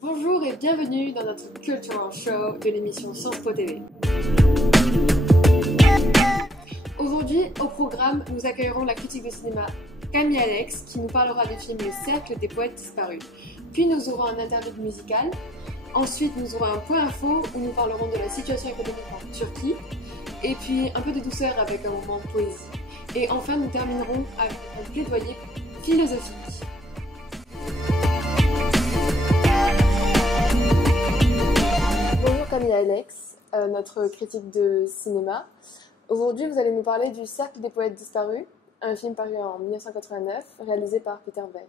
Bonjour et bienvenue dans notre Cultural Show de l'émission Sciences Po TV. Aujourd'hui, au programme, nous accueillerons la critique de cinéma Camille Alex qui nous parlera du film Le Cercle des Poètes Disparus. Puis nous aurons un interview musical. Ensuite, nous aurons un point info où nous parlerons de la situation économique en Turquie. Et puis un peu de douceur avec un moment de poésie. Et enfin, nous terminerons avec un plaidoyer philosophique. Bonjour Camille Alex, notre critique de cinéma. Aujourd'hui, vous allez nous parler du Cercle des Poètes Disparus, un film paru en 1989, réalisé par Peter Weir.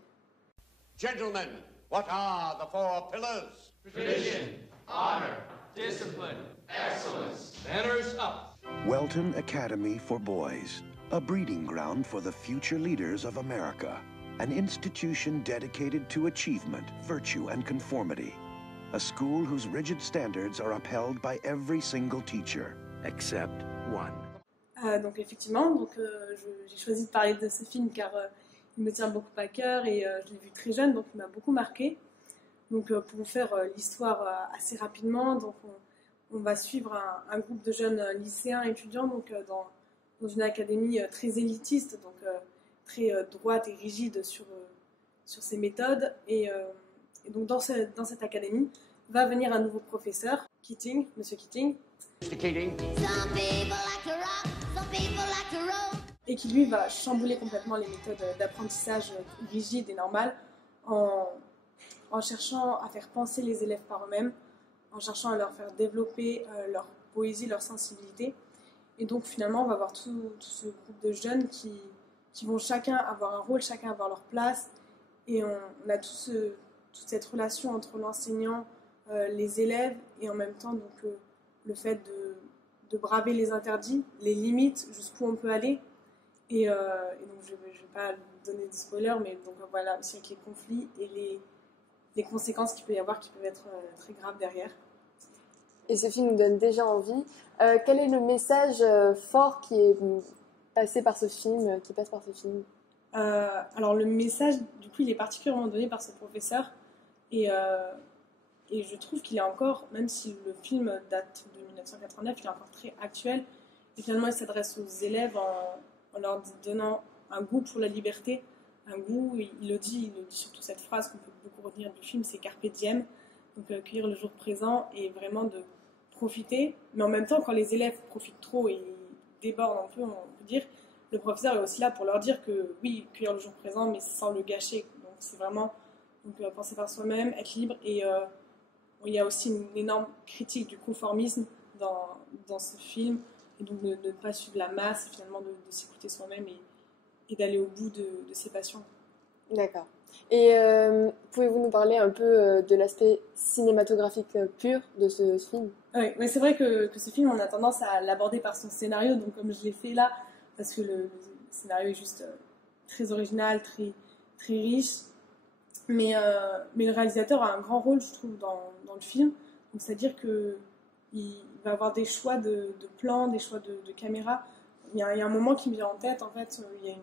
Gentlemen, what are the four pillars? Tradition, honor, discipline, excellence. Banners up. Welton Academy for Boys, a breeding ground for the future leaders of America, an institution dedicated to achievement, virtue, and conformity, a school whose rigid standards are upheld by every single teacher, except one. Donc effectivement, j'ai choisi de parler de ce film car il me tient beaucoup à cœur et je l'ai vu très jeune, donc il m'a beaucoup marqué. Donc pour vous faire l'histoire assez rapidement, donc on va suivre un groupe de jeunes lycéens étudiants dans une académie très élitiste, donc très droite et rigide sur ses méthodes. Et donc dans cette académie va venir un nouveau professeur, Keating, Monsieur Keating. Mr. Keating. Et qui lui va chambouler complètement les méthodes d'apprentissage rigides et normales en cherchant à faire penser les élèves par eux-mêmes, en cherchant à leur faire développer leur poésie, leur sensibilité. Et donc finalement, on va avoir tout ce groupe de jeunes qui vont chacun avoir un rôle, chacun avoir leur place. Et on a toute cette relation entre l'enseignant, les élèves, et en même temps donc, le fait de braver les interdits, les limites, jusqu'où on peut aller. Et donc je ne vais pas donner de spoilers, mais donc voilà, aussi avec les conflits et les conséquences qu'il peut y avoir qui peuvent être très graves derrière. Et ce film nous donne déjà envie. Quel est le message fort qui est passé par ce film, qui passe par ce film? Alors le message, du coup, il est particulièrement donné par ce professeur et je trouve qu'il est encore, même si le film date de 1989, il est encore très actuel. Et finalement, il s'adresse aux élèves en leur donnant un goût pour la liberté, un goût, il le dit surtout cette phrase qu'on peut beaucoup retenir du film, c'est Carpe Diem, donc accueillir le jour présent et vraiment de profiter. Mais en même temps, quand les élèves profitent trop et débordent un peu, on peut dire, le professeur est aussi là pour leur dire que oui, accueillir le jour présent, mais sans le gâcher. Donc c'est vraiment penser par soi-même, être libre. Et il y a aussi une énorme critique du conformisme dans ce film, et donc de ne pas suivre la masse, finalement de s'écouter soi-même et d'aller au bout de ses passions. D'accord. Et pouvez-vous nous parler un peu de l'aspect cinématographique pur de ce film? Oui, mais c'est vrai que ce film, on a tendance à l'aborder par son scénario, donc comme je l'ai fait là, parce que le scénario est juste très original, très, très riche. Mais le réalisateur a un grand rôle, je trouve, dans le film. Donc, c'est-à-dire qu'il va avoir des choix de plans, des choix de caméra. Il y a un moment qui me vient en tête, en fait, il y a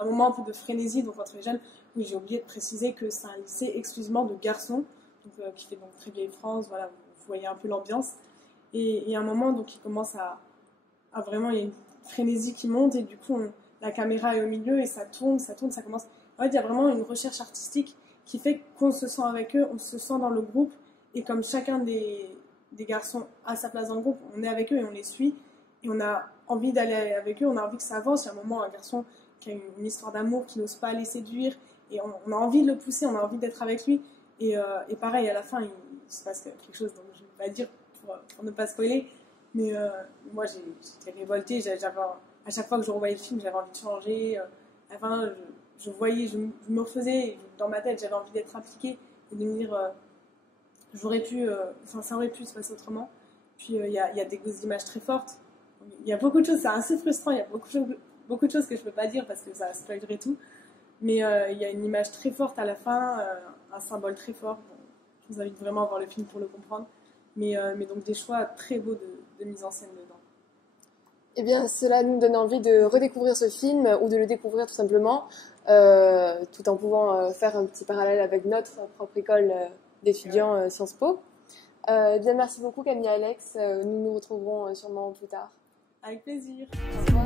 un moment un peu de frénésie donc, entre les jeunes. Oui, j'ai oublié de préciser que c'est un lycée exclusivement de garçons, donc, qui fait donc très vieille France, voilà, vous voyez un peu l'ambiance. Et il y a un moment, donc, il commence à vraiment, il y a une frénésie qui monte, et du coup, la caméra est au milieu, et ça tourne, ça commence. En fait, il y a vraiment une recherche artistique qui fait qu'on se sent avec eux, on se sent dans le groupe, et comme chacun des garçons a sa place dans le groupe, on est avec eux et on les suit, et on a envie d'aller avec eux, on a envie que ça avance. Il y a un moment, un garçon qui a une histoire d'amour, qui n'ose pas aller séduire, et on a envie de le pousser, on a envie d'être avec lui, et pareil, à la fin, il se passe quelque chose, donc je ne vais pas dire pour ne pas spoiler, mais moi j'étais révoltée, à chaque fois que je revoyais le film, j'avais envie de changer, à la fin, je voyais, je me refaisais, dans ma tête, j'avais envie d'être impliquée et de me dire, ça aurait pu se passer autrement. Puis il y a des images très fortes. Il y a beaucoup de choses, c'est assez frustrant, il y a beaucoup de choses que je ne peux pas dire parce que ça spoilerait tout. Mais il y a une image très forte à la fin, un symbole très fort. Bon, je vous invite vraiment à voir le film pour le comprendre. Mais donc des choix très beaux de mise en scène dedans. Eh bien, cela nous donne envie de redécouvrir ce film ou de le découvrir tout simplement, tout en pouvant faire un petit parallèle avec notre propre école d'étudiants Sciences Po. Bien, merci beaucoup Camille et Alex. Nous nous retrouverons sûrement plus tard. Avec plaisir. Au revoir.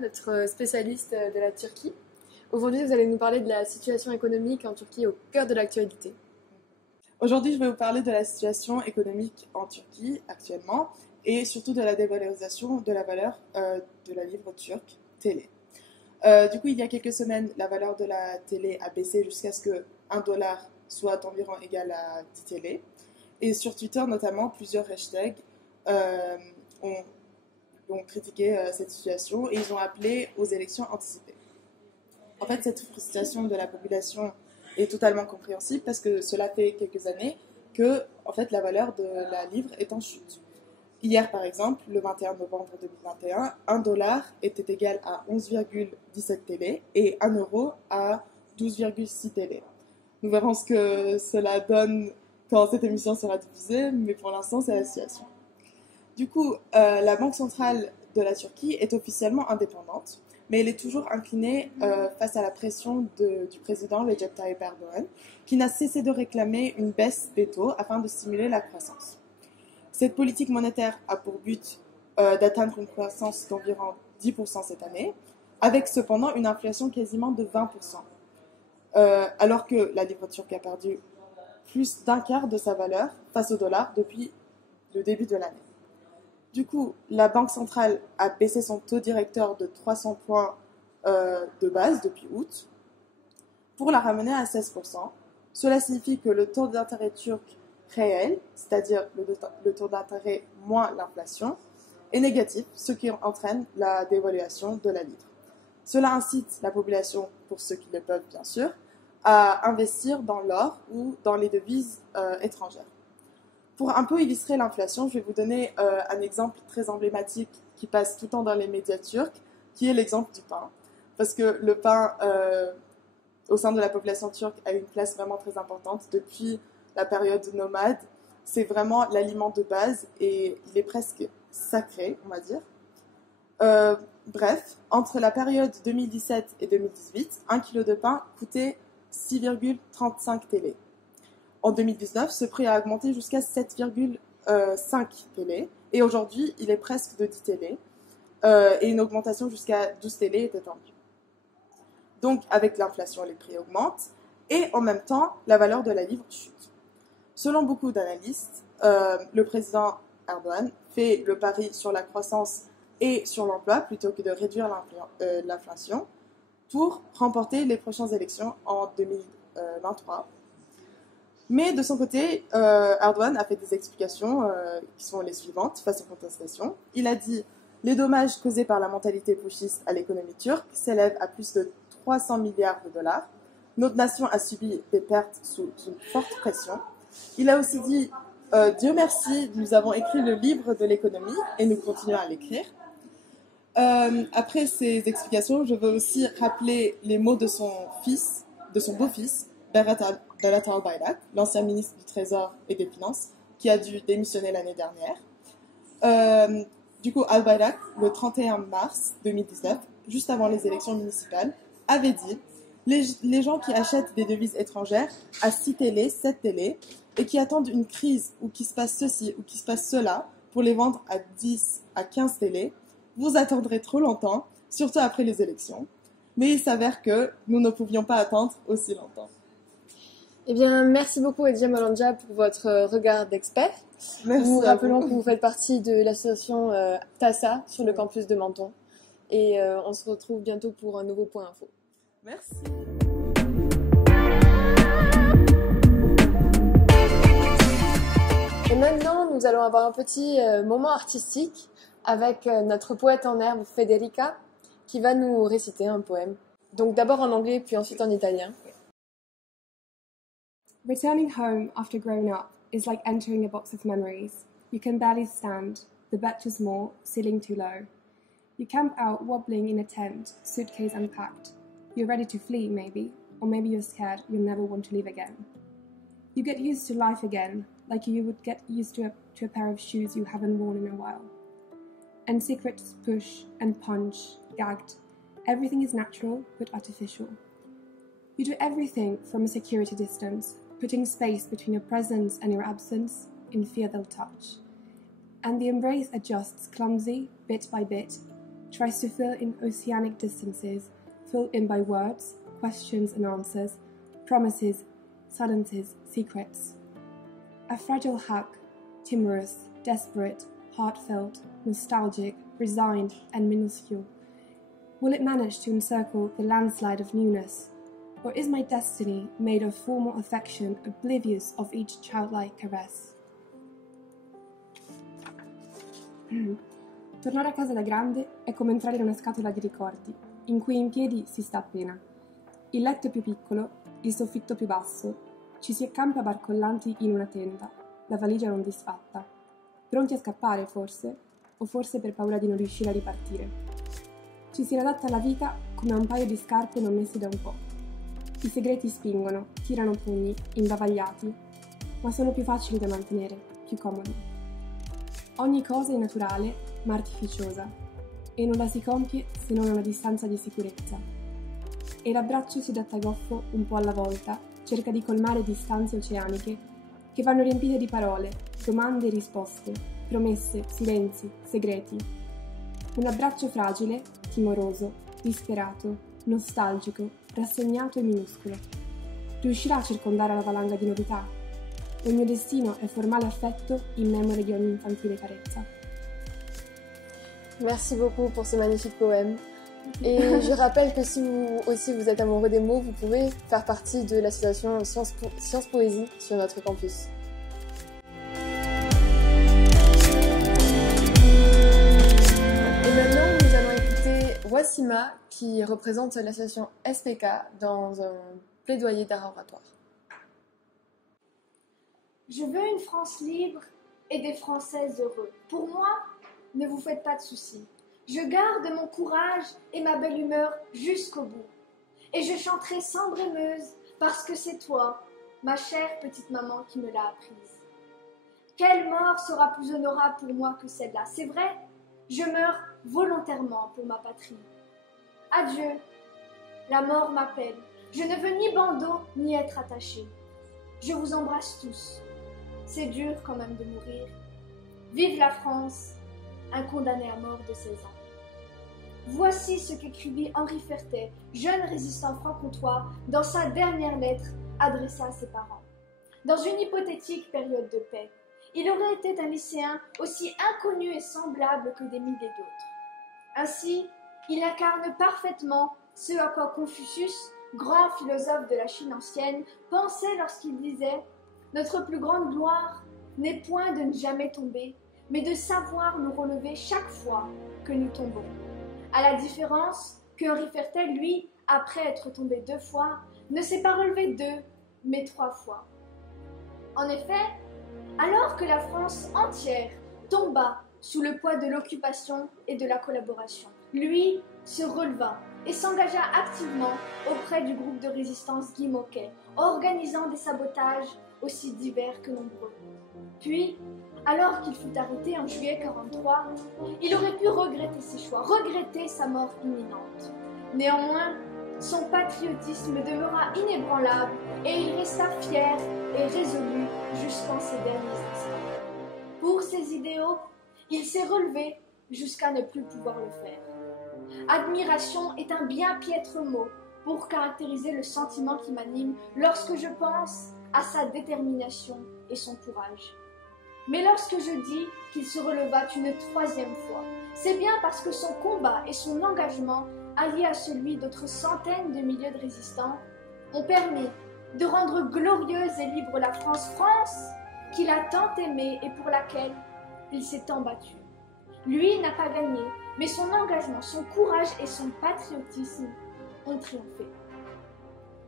Notre spécialiste de la Turquie. Aujourd'hui, vous allez nous parler de la situation économique en Turquie au cœur de l'actualité. Aujourd'hui, je vais vous parler de la situation économique en Turquie actuellement et surtout de la dévalorisation de la valeur de la livre turque télé. Du coup, il y a quelques semaines, la valeur de la télé a baissé jusqu'à ce que $1 soit environ égal à 10 télé. Et sur Twitter, notamment, plusieurs hashtags ont critiqué cette situation et ils ont appelé aux élections anticipées. En fait, cette frustration de la population est totalement compréhensible parce que cela fait quelques années que en fait, la valeur de la livre est en chute. Hier, par exemple, le 21 novembre 2021, $1 était égal à 11,17 télé et €1 à 12,6 télé. Nous verrons ce que cela donne quand cette émission sera diffusée, mais pour l'instant, c'est la situation. Du coup, la Banque centrale de la Turquie est officiellement indépendante, mais elle est toujours inclinée face à la pression du président Recep Tayyip Erdogan, qui n'a cessé de réclamer une baisse des taux afin de stimuler la croissance. Cette politique monétaire a pour but d'atteindre une croissance d'environ 10% cette année, avec cependant une inflation quasiment de 20%, alors que la livre turque a perdu plus d'un quart de sa valeur face au dollar depuis le début de l'année. Du coup, la Banque centrale a baissé son taux directeur de 300 points de base depuis août pour la ramener à 16%. Cela signifie que le taux d'intérêt turc réel, c'est-à-dire le taux d'intérêt moins l'inflation, est négatif, ce qui entraîne la dévaluation de la livre. Cela incite la population, pour ceux qui le peuvent bien sûr, à investir dans l'or ou dans les devises étrangères. Pour un peu illustrer l'inflation, je vais vous donner un exemple très emblématique qui passe tout le temps dans les médias turcs, qui est l'exemple du pain. Parce que le pain, au sein de la population turque, a une place vraiment très importante. Depuis la période nomade, c'est vraiment l'aliment de base et il est presque sacré, on va dire. Bref, entre la période 2017 et 2018, 1 kg de pain coûtait 6,35 télé. En 2019, ce prix a augmenté jusqu'à 7,5 télé et aujourd'hui, il est presque de 10 télé et une augmentation jusqu'à 12 télé est attendue. Donc, avec l'inflation, les prix augmentent et en même temps, la valeur de la livre chute. Selon beaucoup d'analystes, le président Erdogan fait le pari sur la croissance et sur l'emploi plutôt que de réduire l'inflation pour remporter les prochaines élections en 2023. Mais de son côté, Erdogan a fait des explications qui sont les suivantes face aux contestations. Il a dit « Les dommages causés par la mentalité putschiste à l'économie turque s'élèvent à plus de 300 milliards de dollars. Notre nation a subi des pertes sous une forte pression. » Il a aussi dit « Dieu merci, nous avons écrit le livre de l'économie et nous continuons à l'écrire. » Après ces explications, je veux aussi rappeler les mots de son beau-fils, Berat Albayrak, l'ancien ministre du Trésor et des Finances, qui a dû démissionner l'année dernière. Du coup, Albayrak, le 31 mars 2019, juste avant les élections municipales, avait dit « Les gens qui achètent des devises étrangères à 6 télés, 7 télés, et qui attendent une crise ou qu'il se passe ceci ou qu'il se passe cela pour les vendre à 10 à 15 télés, vous attendrez trop longtemps, surtout après les élections. Mais il s'avère que nous ne pouvions pas attendre aussi longtemps. » Eh bien, merci beaucoup Edja Malanja pour votre regard d'expert. Nous rappelons que vous faites partie de l'association TASA sur le campus de Menton. Et on se retrouve bientôt pour un nouveau point info. Merci. Et maintenant, nous allons avoir un petit moment artistique avec notre poète en herbe Federica qui va nous réciter un poème. Donc d'abord en anglais puis ensuite en italien. Returning home after growing up is like entering a box of memories. You can barely stand, the bed too small, ceiling too low. You camp out wobbling in a tent, suitcase unpacked. You're ready to flee maybe, or maybe you're scared you'll never want to leave again. You get used to life again, like you would get used to a pair of shoes you haven't worn in a while. And secrets push and punch, gagged. Everything is natural but artificial. You do everything from a security distance, putting space between your presence and your absence in fear they'll touch. And the embrace adjusts clumsy, bit by bit, tries to fill in oceanic distances, filled in by words, questions and answers, promises, silences, secrets. A fragile hug, timorous, desperate, heartfelt, nostalgic, resigned and minuscule. Will it manage to encircle the landslide of newness? Or is my destiny made of formal affection, oblivious of each childlike caress? Tornare a casa da grande è come entrare in una scatola di ricordi, in cui in piedi si sta appena. Il letto è più piccolo, il soffitto più basso, ci si accampa barcollanti in una tenda, la valigia non disfatta. Pronti a scappare forse, o forse per paura di non riuscire a ripartire. Ci si adatta alla vita come a un paio di scarpe non messe da un po'. I segreti spingono, tirano pugni, imbavagliati, ma sono più facili da mantenere, più comodi. Ogni cosa è naturale, ma artificiosa, e non la si compie se non a una distanza di sicurezza. E l'abbraccio si adatta goffo un po' alla volta, cerca di colmare distanze oceaniche che vanno riempite di parole, domande e risposte, promesse, silenzi, segreti. Un abbraccio fragile, timoroso, disperato, nostalgico, rassegnato e minuscolo. Riuscirà a circondare la valanga di novità? O il mio destino è formale affetto in memoria di ogni infantile carezza? Merci beaucoup pour ce magnifique poème. Et je rappelle que si vous aussi vous êtes amoureux des mots, vous pouvez faire partie de l'association Sciences Poésie sur notre campus. Et maintenant, nous allons écouter Wassima qui représente l'association SPK dans un plaidoyer d'art oratoire. Je veux une France libre et des Français heureux. Pour moi, ne vous faites pas de soucis. Je garde mon courage et ma belle humeur jusqu'au bout. Et je chanterai sans brémeuse parce que c'est toi, ma chère petite maman, qui me l'a apprise. Quelle mort sera plus honorable pour moi que celle-là? C'est vrai, je meurs volontairement pour ma patrie. Adieu, la mort m'appelle. Je ne veux ni bandeau ni être attachée. Je vous embrasse tous. C'est dur quand même de mourir. Vive la France, un condamné à mort de 16 ans. Voici ce qu'écrivit Henri Fertet, jeune résistant franc-comtois, dans sa dernière lettre adressé à ses parents. Dans une hypothétique période de paix, il aurait été un lycéen aussi inconnu et semblable que des milliers d'autres. Ainsi, il incarne parfaitement ce à quoi Confucius, grand philosophe de la Chine ancienne, pensait lorsqu'il disait « Notre plus grande gloire n'est point de ne jamais tomber, mais de savoir nous relever chaque fois que nous tombons. » À la différence que Henri Fertel, lui, après être tombé 2 fois, ne s'est pas relevé 2, mais 3 fois. En effet, alors que la France entière tomba sous le poids de l'occupation et de la collaboration, lui se releva et s'engagea activement auprès du groupe de résistance Guy Môquet, organisant des sabotages aussi divers que nombreux. Puis, alors qu'il fut arrêté en juillet 1943, il aurait pu regretter ses choix, regretter sa mort imminente. Néanmoins, son patriotisme demeura inébranlable et il resta fier et résolu jusqu'en ses derniers instants. Pour ses idéaux, il s'est relevé jusqu'à ne plus pouvoir le faire. Admiration est un bien piètre mot pour caractériser le sentiment qui m'anime lorsque je pense à sa détermination et son courage. Mais lorsque je dis qu'il se releva une 3e fois, c'est bien parce que son combat et son engagement, alliés à celui d'autres centaines de milliers de résistants, ont permis de rendre glorieuse et libre la France, qu'il a tant aimée et pour laquelle il s'est tant battu. Lui n'a pas gagné, mais son engagement, son courage et son patriotisme ont triomphé.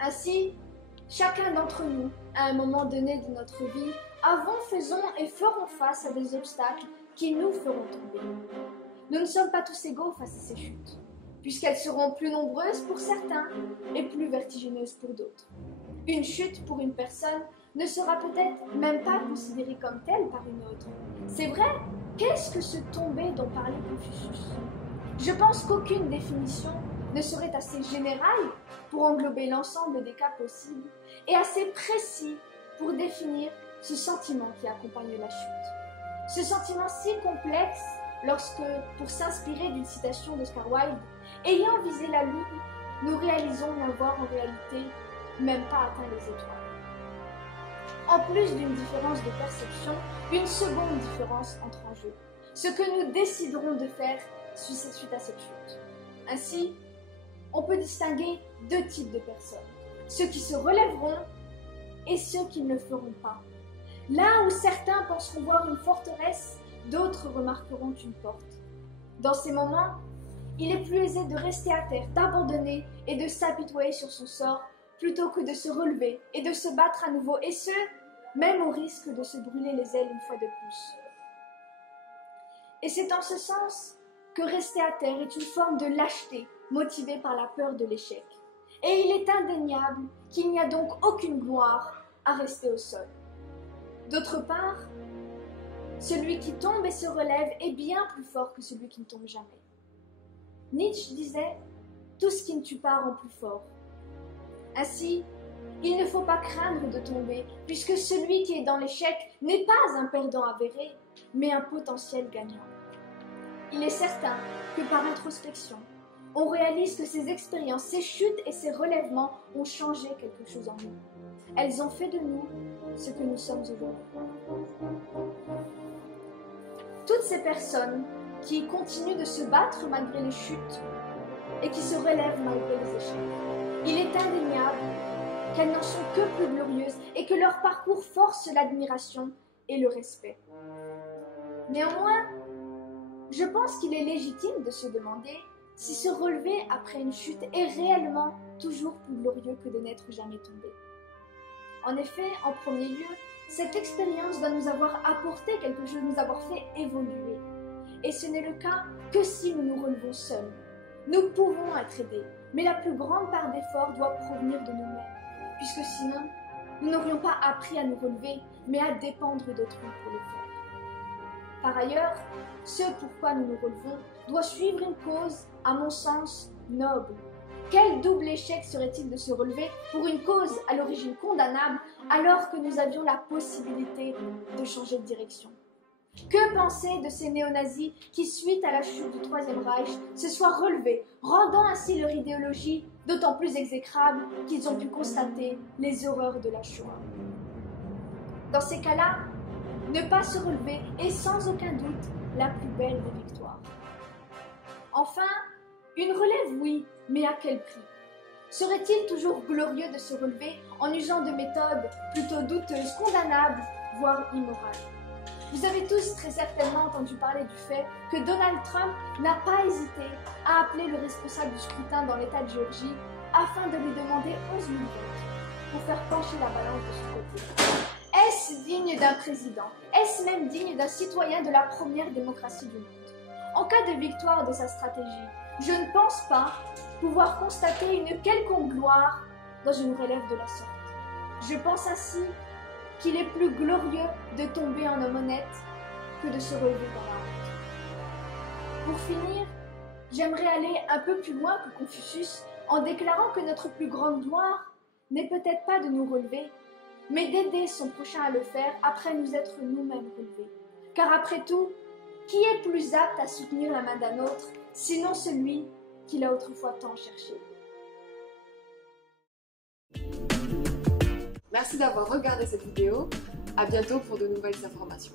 Ainsi, chacun d'entre nous, à un moment donné de notre vie, avons, faisons et ferons face à des obstacles qui nous feront tomber. Nous ne sommes pas tous égaux face à ces chutes, puisqu'elles seront plus nombreuses pour certains et plus vertigineuses pour d'autres. Une chute pour une personne ne sera peut-être même pas considérée comme telle par une autre. C'est vrai, qu'est-ce que ce tomber dont parlait Confucius? Je pense qu'aucune définition ne serait assez générale pour englober l'ensemble des cas possibles et assez précis pour définir ce sentiment qui accompagne la chute. Ce sentiment si complexe lorsque, pour s'inspirer d'une citation d'Oscar Wilde, ayant visé la lune, nous réalisons n'avoir en réalité même pas atteint les étoiles. En plus d'une différence de perception, une seconde différence entre en jeu. Ce que nous déciderons de faire suite à cette chute. Ainsi, on peut distinguer 2 types de personnes. Ceux qui se relèveront et ceux qui ne le feront pas. Là où certains penseront voir une forteresse, d'autres remarqueront une porte. Dans ces moments, il est plus aisé de rester à terre, d'abandonner et de s'apitoyer sur son sort plutôt que de se relever et de se battre à nouveau, et ce, même au risque de se brûler les ailes une fois de plus. Et c'est en ce sens que rester à terre est une forme de lâcheté motivée par la peur de l'échec. Et il est indéniable qu'il n'y a donc aucune gloire à rester au sol. D'autre part, celui qui tombe et se relève est bien plus fort que celui qui ne tombe jamais. Nietzsche disait « Tout ce qui ne tue pas rend plus fort ». Ainsi, il ne faut pas craindre de tomber, puisque celui qui est dans l'échec n'est pas un perdant avéré, mais un potentiel gagnant. Il est certain que par introspection, on réalise que ces expériences, ces chutes et ces relèvements ont changé quelque chose en nous. Elles ont fait de nous ce que nous sommes aujourd'hui. Toutes ces personnes qui continuent de se battre malgré les chutes et qui se relèvent malgré les échecs, il est indéniable qu'elles n'en sont que plus glorieuses et que leur parcours force l'admiration et le respect. Néanmoins, je pense qu'il est légitime de se demander si se relever après une chute est réellement toujours plus glorieux que de n'être jamais tombé. En effet, en premier lieu, cette expérience doit nous avoir apporté quelque chose, nous avoir fait évoluer. Et ce n'est le cas que si nous nous relevons seuls. Nous pouvons être aidés, mais la plus grande part d'effort doit provenir de nous-mêmes, puisque sinon, nous n'aurions pas appris à nous relever, mais à dépendre d'autrui pour le faire. Par ailleurs, ce pourquoi nous nous relevons doit suivre une cause, à mon sens, noble. Quel double échec serait-il de se relever pour une cause à l'origine condamnable alors que nous avions la possibilité de changer de direction? Que penser de ces néo-nazis qui, suite à la chute du Troisième Reich, se soient relevés, rendant ainsi leur idéologie d'autant plus exécrables qu'ils ont pu constater les horreurs de la Shoah. Dans ces cas-là, ne pas se relever est sans aucun doute la plus belle des victoires. Enfin, une relève, oui, mais à quel prix? Serait-il toujours glorieux de se relever en usant de méthodes plutôt douteuses, condamnables, voire immorales? Vous avez tous très certainement entendu parler du fait que Donald Trump n'a pas hésité à appeler le responsable du scrutin dans l'État de Géorgie afin de lui demander 11 000 votes pour faire pencher la balance de son côté. Est-ce digne d'un président? Est-ce même digne d'un citoyen de la première démocratie du monde? En cas de victoire de sa stratégie, je ne pense pas pouvoir constater une quelconque gloire dans une relève de la sorte. Je pense ainsi qu'il est plus glorieux de tomber en homme honnête que de se relever dans la honte. Pour finir, j'aimerais aller un peu plus loin que Confucius en déclarant que notre plus grande gloire n'est peut-être pas de nous relever, mais d'aider son prochain à le faire après nous être nous-mêmes relevés. Car après tout, qui est plus apte à soutenir la main d'un autre, sinon celui qui l'a autrefois tant cherché? Merci d'avoir regardé cette vidéo. À bientôt pour de nouvelles informations.